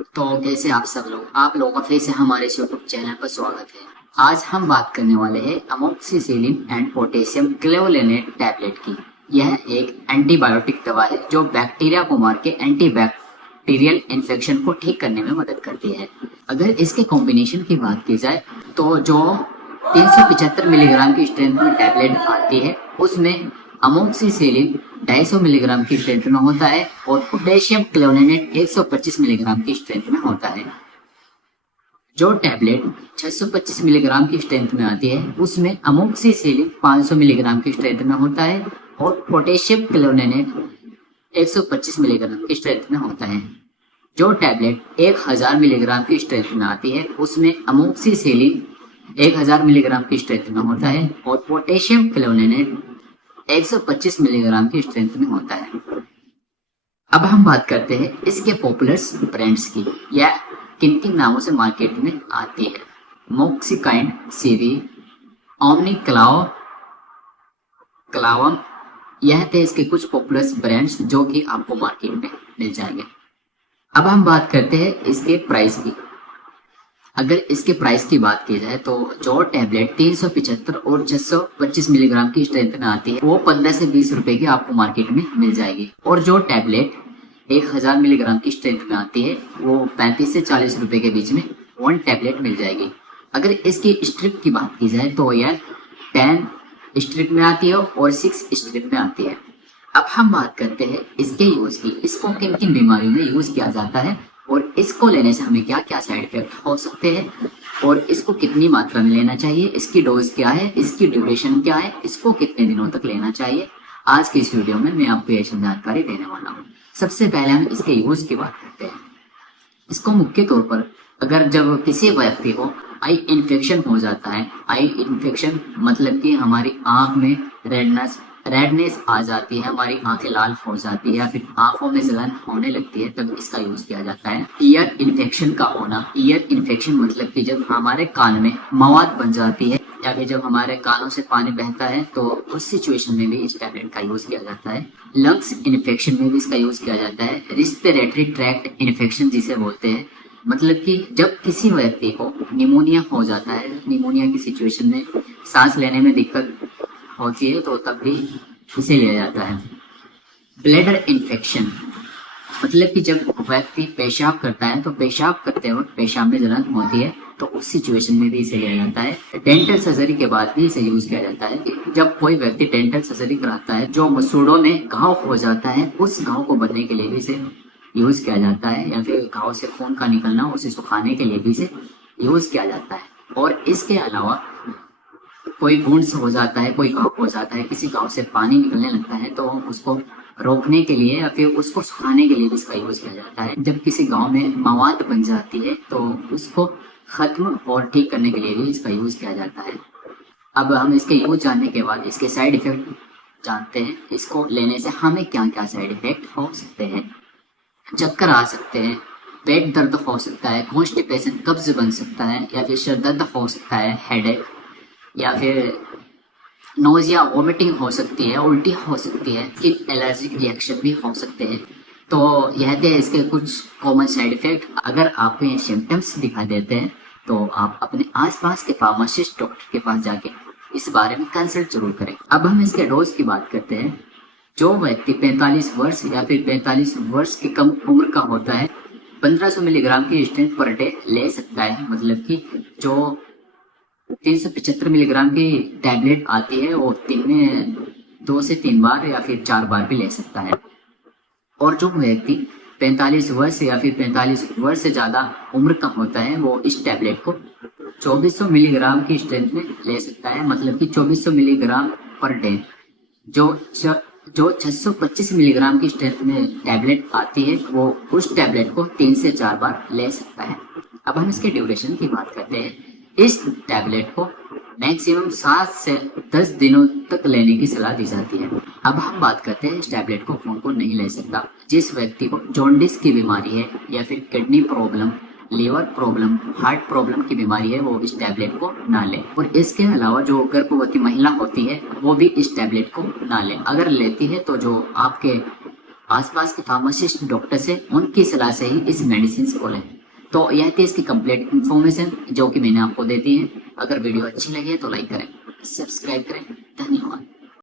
तो कैसे आप सब लोग आप लोगों का फिर से हमारे इस यूट्यूब चैनल पर स्वागत है। आज हम बात करने वाले हैं अमोक्सिसिलिन एंड पोटेशियम क्लेवोलेनेट टैबलेट की। यह एक एंटीबायोटिक दवा है जो बैक्टीरिया को मार के एंटीबैक्टीरियल इन्फेक्शन को ठीक करने में मदद करती है। अगर इसके कॉम्बिनेशन की बात की जाए तो जो 375 मिलीग्राम की स्ट्रेंथ में टैबलेट आती है उसमें अमोक्सिसिलिन 250 मिलीग्राम की स्ट्रेंथ में होता है और पोटेशियम क्लोरेनेट 125 मिलीग्राम की स्ट्रेंथ में होता है। जो टैबलेट 625 मिलीग्राम की स्ट्रेंथ में आती है उसमें अमोक्सिसिलिन 500 मिलीग्राम की स्ट्रेंथ में होता है और पोटेशियम क्लोरेनेट 125 मिलीग्राम की स्ट्रेंथ में होता है। जो टैबलेट 1000 मिलीग्राम की स्ट्रेंथ में आती है उसमें अमोक्सिसिलिन 1000 मिलीग्राम की स्ट्रेंथ में होता है और पोटेशियम क्लोरेनेट 125 मिलीग्राम की स्ट्रेंथ में होता है। अब हम बात करते हैं इसके पॉपुलर ब्रांड्स की, यह किन किन नामों से मार्केट में आती है। मोक्सिकाइन सीवी, ओमनी क्लाव, क्लावम, यह थे इसके कुछ पॉपुलर ब्रांड्स जो कि आपको मार्केट में मिल जाएंगे। अब हम बात करते हैं इसके प्राइस की। अगर इसके प्राइस की बात की जाए तो जो टैबलेट 375 और 625 मिलीग्राम की स्ट्रेंथ में आती है वो 15 से 20 रुपए की आपको मार्केट में मिल जाएगी और जो टैबलेट 1000 मिलीग्राम की स्ट्रेंथ में आती है वो 35 से 40 रुपए के बीच में वन टैबलेट मिल जाएगी। अगर इसकी स्ट्रिप की बात की जाए तो यह 10 स्ट्रिप में आती है और 6 स्ट्रिप में आती है। अब हम बात करते हैं इसके यूज की, इसको किन किन बीमारियों में यूज किया जाता है और इसको लेने से हमें क्या क्या साइड इफेक्ट हो सकते हैं और इसको कितनी मात्रा में लेना चाहिए, इसकी डोज क्या है, इसकी ड्यूरेशन क्या है, इसको कितने दिनों तक लेना चाहिए। आज की इस वीडियो में मैं आपको ये सब जानकारी देने वाला हूँ। सबसे पहले हम इसके यूज की बात करते हैं। इसको मुख्य तौर पर अगर जब किसी व्यक्ति को आई इन्फेक्शन हो जाता है, आई इन्फेक्शन मतलब कि हमारी आंख में रेडनेस आ जाती है, हमारी आंखें लाल हो जाती है या फिर आंखों में जलन होने लगती है, तब इसका यूज किया जाता है। ईयर इन्फेक्शन का होना, ईयर इन्फेक्शन मतलब कि जब हमारे कान में मवाद बन जाती है या फिर जब हमारे कानों से पानी बहता है तो उस सिचुएशन में भी इस टैबलेट का यूज किया जाता है। लंग्स इन्फेक्शन में भी इसका यूज किया जाता है। रिस्पिरेटरी ट्रैक्ट इन्फेक्शन जिसे बोलते हैं, मतलब कि जब किसी व्यक्ति को निमोनिया हो जाता है, निमोनिया की सिचुएशन में सांस लेने में दिक्कत होती है तो तब भी इसे लिया जाता है। ब्लैडर इन्फेक्शन मतलब कि जब व्यक्ति पेशाब करता है तो पेशाब करते वक्त पेशाब में जलन होती है तो उस सिचुएशन में भी इसे लिया जाता है। डेंटल सर्जरी के बाद भी इसे यूज किया जाता है कि जब कोई व्यक्ति डेंटल सर्जरी कराता है, जो मसूड़ों में घाव हो जाता है उस घाव को भरने के लिए भी इसे यूज किया जाता है या फिर घाव से खून का निकलना उसे सुखाने के लिए भी इसे यूज किया जाता है। और इसके अलावा कोई वुंड्स हो जाता है, कोई घाव हो जाता है, किसी घाव से पानी निकलने लगता है तो उसको रोकने के लिए या फिर उसको सुखाने के लिए भी इसका यूज किया जाता है। जब किसी गांव में मवाद बन जाती है तो उसको खत्म और ठीक करने के लिए भी इसका यूज किया जाता है। अब हम इसके यूज जानने के बाद इसके साइड इफेक्ट जानते हैं। इसको लेने से हमें क्या क्या साइड इफेक्ट हो सकते हैं। चक्कर आ सकते हैं, पेट दर्द हो सकता है, कॉन्स्टिपेशन कब्ज बन सकता है या फिर सर दर्द हो सकता है, हेडेक या फिर नोजिया वोमिटिंग हो सकती है, उल्टी हो सकती है, स्किन एलर्जिक रिएक्शन भी हो सकते हैं। तो यह थे इसके कुछ कॉमन साइड इफेक्ट। अगर आपको ये सिम्टम्स दिखाई देते हैं तो आप अपने आसपास के फार्मासिस्ट डॉक्टर के पास जाके इस बारे में कंसल्ट जरूर करें। अब हम इसके डोज की बात करते हैं। जो व्यक्ति 45 वर्ष या फिर 45 वर्ष की कम उम्र का होता है 1500 मिलीग्राम की स्ट्रेंथ पर डे ले सकता है। मतलब कि जो 375 मिलीग्राम की टैबलेट आती है वो दिन में 2 से 3 बार या फिर 4 बार भी ले सकता है। और जो व्यक्ति 45 वर्ष या फिर 45 वर्ष से ज़्यादा उम्र का होता है वो इस टैबलेट को 2400 मिलीग्राम की स्ट्रेंथ में ले सकता है। मतलब कि 2400 मिलीग्राम पर डे। जो 625 मिलीग्राम की स्ट्रेंथ में टैबलेट आती है वो उस टैबलेट को 3 से 4 बार ले सकता है। अब हम इसके ड्यूरेशन की बात करते हैं। इस टैबलेट को मैक्सिमम 7 से 10 दिनों तक लेने की सलाह दी जाती है। अब हम बात करते हैं इस टैबलेट को कौन कौन नहीं ले सकता। जिस व्यक्ति को जॉन्डिस की बीमारी है या फिर kidney problem, liver problem, heart problem की बीमारी है वो इस टैबलेट को ना ले। और इसके अलावा जो गर्भवती महिला होती है वो भी इस टैबलेट को ना ले। अगर लेती है तो जो आपके आसपास के फार्मासिस्ट डॉक्टर्स है उनकी सलाह से ही इस मेडिसिन को लें। तो यह थी इसकी कंप्लीट इन्फॉर्मेशन जो कि मैंने आपको दे दी है। अगर वीडियो अच्छी लगी है तो लाइक करें, सब्सक्राइब करें। धन्यवाद।